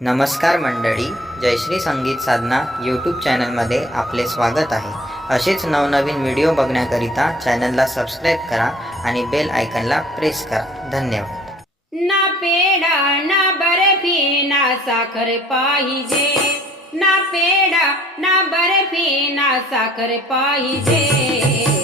नमस्कार मंडळी जयश्री संगीत साधना यूट्यूब चॅनलमध्ये आपले स्वागत आहे. असेच नवनवीन व्हिडिओ बघण्याकरिता चॅनलला सबस्क्राईब करा आणि बेल आयकनला प्रेस करा. धन्यवाद. ना पेडा ना बर्फी ना साखर पाहिजे. ना पेडा ना बर्फी ना साखर पाहिजे.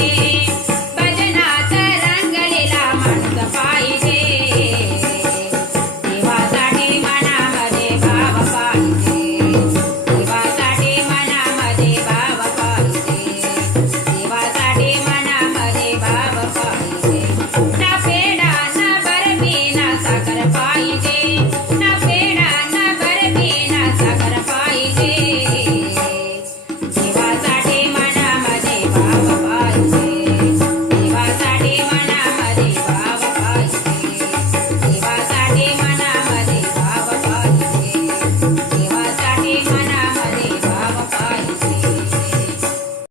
You.